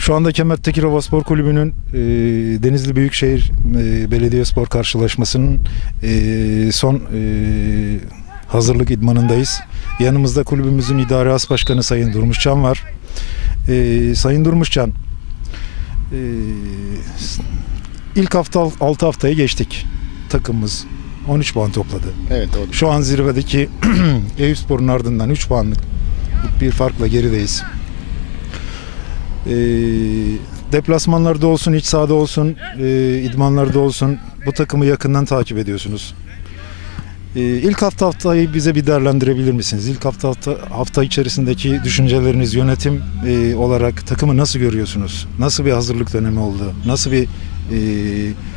Şu anda Kemer Tekirova Spor Kulübü'nün e, Denizli Büyükşehir e, Belediyespor karşılaşmasının e, son e, hazırlık idmanındayız. Yanımızda kulübümüzün idare as başkanı Sayın Durmuşcan var. E, Sayın Durmuşcan, e, ilk hafta 6 haftayı geçtik. Takımımız 13 puan topladı. Evet doğru. Şu an zirvedeki Eyüpspor'un ardından 3 puanlık bir farkla gerideyiz. Ee, deplasmanlarda olsun, iç sahada olsun, e, idmanlarda olsun bu takımı yakından takip ediyorsunuz. Ee, ilk hafta haftayı bize bir değerlendirebilir misiniz? İlk hafta hafta, hafta içerisindeki düşünceleriniz yönetim e, olarak takımı nasıl görüyorsunuz? Nasıl bir hazırlık dönemi oldu? Nasıl bir e,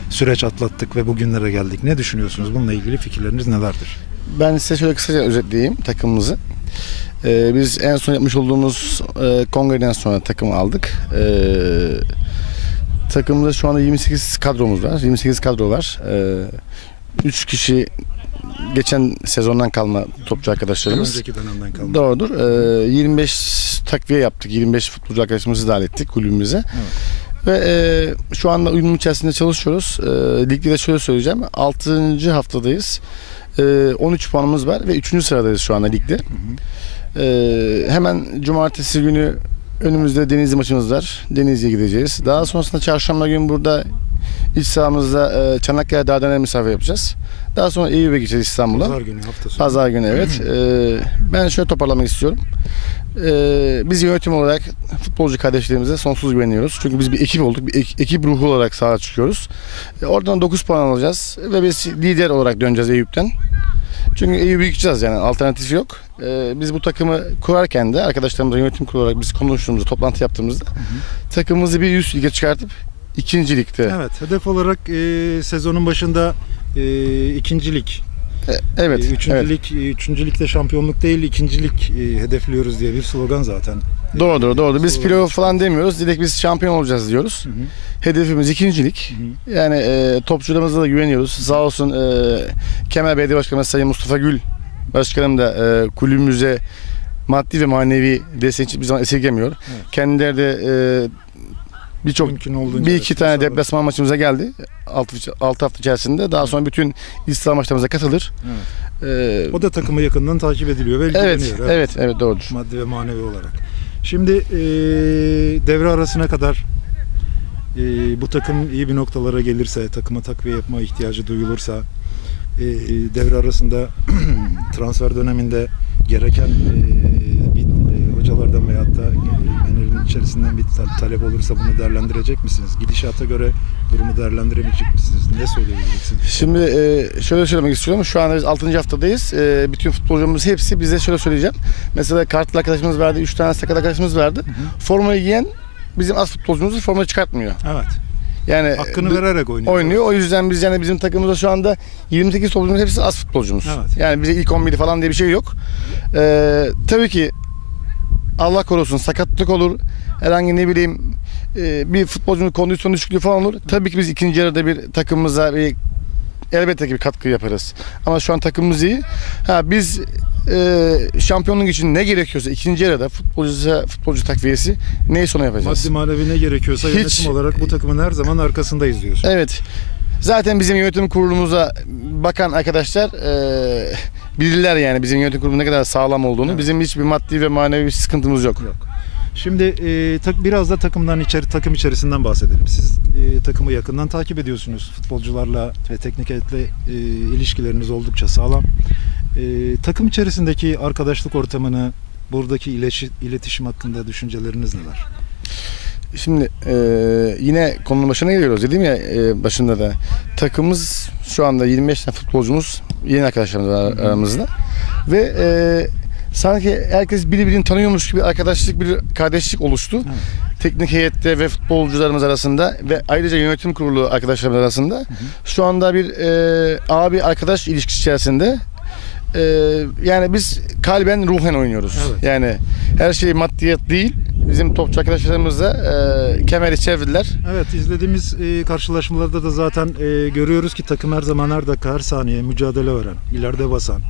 süreç atlattık ve bugünlere geldik? Ne düşünüyorsunuz? Bununla ilgili fikirleriniz nelerdir? Ben size şöyle kısaca özetleyeyim takımımızı. Ee, biz en son yapmış olduğumuz e, kongreden sonra takımı aldık. Ee, takımımızda şu anda 28 kadromuz var. 28 kadro var. Ee, 3 kişi geçen sezondan kalma topçu arkadaşlarımız. Önceki dönemden kalma. Doğrudur. Ee, 25 takviye yaptık. 25 futbolcu arkadaşımızı dahil ettik kulübümüze. Ve e, şu anda uyum içerisinde çalışıyoruz. E, ligde de şöyle söyleyeceğim. 6. haftadayız. E, 13 puanımız var ve 3. sıradayız şu anda ligde. E, hemen cumartesi günü önümüzde Denizli maçımız var. Denizli'ye gideceğiz. Daha sonrasında çarşamba günü burada iç sahamızda e, Çanakkale Dağı'dan misafir yapacağız. Daha sonra Eyüp'e gideceğiz İstanbul'a. Pazar günü hafta sonu. Pazar günü evet. Ee, ben şöyle toparlamak istiyorum. Ee, biz yönetim olarak futbolcu kardeşlerimize sonsuz güveniyoruz. Çünkü biz bir ekip olduk. Bir ek- ekip ruhu olarak sahaya çıkıyoruz. Ee, oradan 9 puan alacağız ve biz lider olarak döneceğiz Eyüp'ten. Çünkü Eyüp'ü yıkacağız yani alternatif yok. Ee, biz bu takımı kurarken de arkadaşlarımızla yönetim kurulu olarak biz konuştuğumuzda, toplantı yaptığımızda takımımızı bir üst lige çıkartıp ikinci ligde. Evet, hedef olarak e, sezonun başında e, ikincilik, E, evet. e, üçüncü evet. e, üçüncü ligde şampiyonluk değil, ikincilik e, hedefliyoruz diye bir slogan zaten. Doğrudur, doğru. Biz playoff falan demiyoruz. Direkt biz şampiyon olacağız diyoruz. Hı hı. Hedefimiz ikincilik. Hı hı. Yani e, topçularımıza da güveniyoruz. Sağ olsun e, Kemal Belediye Başkanımız Sayın Mustafa Gül Başkanım da e, kulübümüze maddi ve manevi destek hiçbir zaman esirgemiyor. Evet. Kendileri de e, birçok bir iki tane deplasman maçımıza geldi. 6 hafta içerisinde. Daha sonra bütün İslam maçlarımıza katılır. E, O da takımı yakından takip ediliyor ve evet, ilgileniyor. evet, evet doğrudur. Maddi ve manevi olarak. Şimdi e, devre arasına kadar e, bu takım iyi bir noktalara gelirse, takıma takviye yapma ihtiyacı duyulursa, e, e, devre arasında transfer döneminde gereken e, hocalardan veyahut da menajerin içerisinden bir ta- talep olursa bunu değerlendirecek misiniz? Gidişata göre durumu değerlendirebilecek misiniz? Ne söyleyebileceksiniz? Şimdi e, şöyle söylemek istiyorum. Şu anda biz 6. haftadayız. E, bütün futbolcularımız hepsi bize şöyle söyleyeceğim. Mesela kartlı arkadaşımız vardı, 3 tane sakat arkadaşımız vardı. Formayı giyen bizim az futbolcumuz formayı çıkartmıyor. Evet. Yani Hakkını vererek oynuyor. oynuyor. O yüzden biz yani bizim takımımızda şu anda 28 futbolcumuz hepsi az futbolcumuz. Evet. Yani bize ilk 11 falan diye bir şey yok. E, tabii ki Allah korusun sakatlık olur. Herhangi ne bileyim e, bir futbolcunun kondisyon düşüklüğü falan olur. Tabii ki biz ikinci yarıda bir takımımıza bir elbette ki bir katkı yaparız. Ama şu an takımımız iyi. Ha biz e, şampiyonluk için ne gerekiyorsa ikinci yarıda futbolcu futbolcu takviyesi neyse onu yapacağız. Maddi manevi ne gerekiyorsa Hiç- yönetim olarak bu takımın her zaman arkasındayız diyorsun. Evet. Zaten bizim yönetim kurulumuza bakan arkadaşlar e, bilirler yani bizim yönetim kurulunun ne kadar sağlam olduğunu. Evet. Bizim hiçbir maddi ve manevi bir sıkıntımız yok. Yok. Şimdi e, tak, biraz da takımdan içeri takım içerisinden bahsedelim. Siz e, takımı yakından takip ediyorsunuz. Futbolcularla ve teknik heyetle e, ilişkileriniz oldukça sağlam. E, takım içerisindeki arkadaşlık ortamını, buradaki iletişim hakkında düşünceleriniz neler? Şimdi e, yine konunun başına geliyoruz dedim ya e, başında da. Takımımız şu anda 25 tane futbolcumuz yeni arkadaşlarımız var aramızda. Ve e, sanki herkes birbirini tanıyormuş gibi arkadaşlık bir kardeşlik oluştu. Evet. Teknik heyette ve futbolcularımız arasında ve ayrıca yönetim kurulu arkadaşlarımız arasında şu anda bir e, abi arkadaş ilişkisi içerisinde e, yani biz kalben ruhen oynuyoruz. Evet. Yani her şey maddiyat değil. Bizim topçu arkadaşlarımız da e, kemeri çevirdiler. Evet izlediğimiz e, karşılaşmalarda da zaten e, görüyoruz ki takım her zaman her dakika her saniye mücadele veren, ileride basan,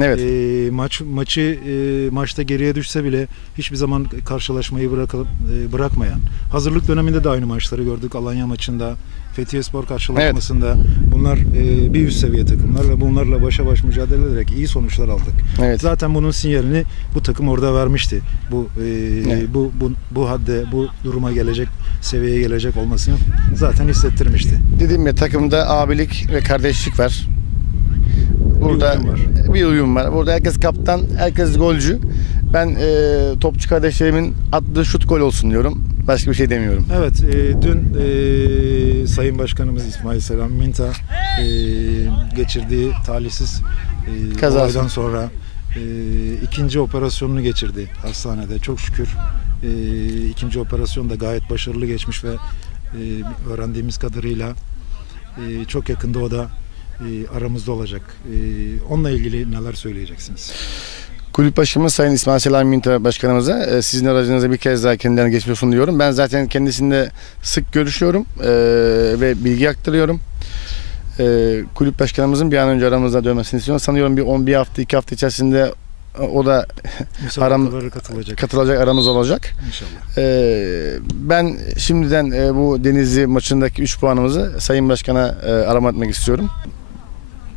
Evet. E, maç maçı e, maçta geriye düşse bile hiçbir zaman karşılaşmayı bırakıp e, bırakmayan. Hazırlık döneminde de aynı maçları gördük. Alanya maçında, Fethiye Spor karşılaşmasında. Bunlar e, bir üst seviye takımlar ve bunlarla başa baş mücadele ederek iyi sonuçlar aldık. Evet. Zaten bunun sinyalini bu takım orada vermişti. Bu e, Evet. bu bu bu hadde, bu duruma gelecek, seviyeye gelecek olmasını zaten hissettirmişti. Dediğim gibi takımda abilik ve kardeşlik var. Burada uyum var. bir uyum var. Burada herkes kaptan, herkes golcü. Ben e, topçu kardeşlerimin attığı şut gol olsun diyorum. Başka bir şey demiyorum. Evet, e, dün e, Sayın Başkanımız İsmail Selam Minta e, geçirdiği talihsiz e, Kazası. olaydan sonra e, ikinci operasyonunu geçirdi hastanede. Çok şükür e, ikinci operasyon da gayet başarılı geçmiş ve e, öğrendiğimiz kadarıyla e, çok yakında o da e, aramızda olacak. E, onunla ilgili neler söyleyeceksiniz? Kulüp başkanımız Sayın İsmail Selam Minta Başkanımıza e, sizin aracınıza bir kez daha kendilerine geçmiş olsun diyorum. Ben zaten kendisiyle sık görüşüyorum e, ve bilgi aktarıyorum. E, kulüp başkanımızın bir an önce aramızda dönmesini istiyorum. Sanıyorum bir 11 hafta 2 hafta içerisinde o da Müsabakalara katılacak katılacak aramız olacak. inşallah. E, ben şimdiden e, bu Denizli maçındaki 3 puanımızı Sayın Başkan'a e, arama etmek istiyorum.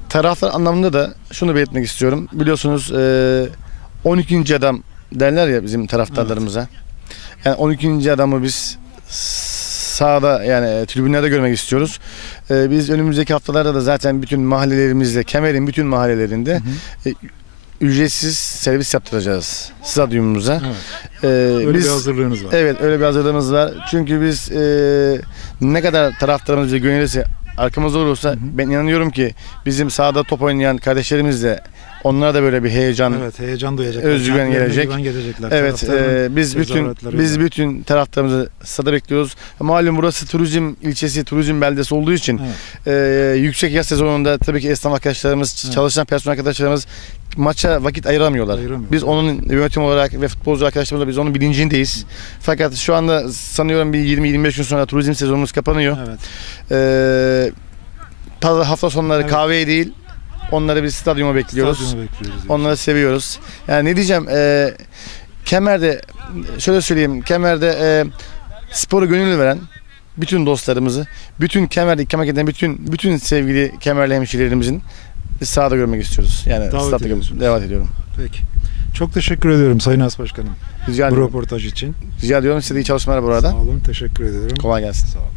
Taraftar anlamında da şunu belirtmek istiyorum. Biliyorsunuz e, 12. adam derler ya bizim taraftarlarımıza. Yani 12. adamı biz sahada yani e, tribünlerde görmek istiyoruz. E, biz önümüzdeki haftalarda da zaten bütün mahallelerimizde, Kemer'in bütün mahallelerinde Hı hı. e, ücretsiz servis yaptıracağız stadyumumuza. Evet. E, Öyle biz bir hazırlığınız var. Evet öyle bir hazırlığımız var. Çünkü biz e, ne kadar taraftarımız bize güvenirse arkamızda olursa ben inanıyorum ki bizim sahada top oynayan kardeşlerimiz de onlara da böyle bir heyecan Evet, heyecan duyacaklar. Özgüven Kendilerine gelecek. güven gelecekler. Evet, Taraftarın e, biz bütün tezahüratlarıyla. biz bütün taraftarımızı stada bekliyoruz. Malum burası turizm ilçesi, turizm beldesi olduğu için e, yüksek yaz sezonunda tabii ki esnaf arkadaşlarımız, çalışan personel arkadaşlarımız maça vakit ayıramıyorlar. Ayıramıyorlar. Biz onun yönetim olarak ve futbolcu arkadaşlarımızla biz onun bilincindeyiz. Fakat şu anda sanıyorum bir 20-25 gün sonra turizm sezonumuz kapanıyor. Evet. Ee, hafta sonları Evet. kahveye değil, onları biz stadyuma bekliyoruz. Bekliyoruz. Onları seviyoruz. Yani ne diyeceğim? E, Kemer'de şöyle söyleyeyim. Kemer'de e, sporu gönül veren bütün dostlarımızı, bütün Kemer'de ikamet eden bütün bütün sevgili Kemerli hemşehrilerimizin biz sahada görmek istiyoruz. Yani Davet ediyorsunuz. davet ediyorum. Peki. Çok teşekkür ediyorum Sayın As Başkanım Rica bu röportaj için. Rica ediyorum. Size iyi çalışmalar bu arada. Sağ olun, teşekkür ediyorum. Kolay gelsin. Sağ olun.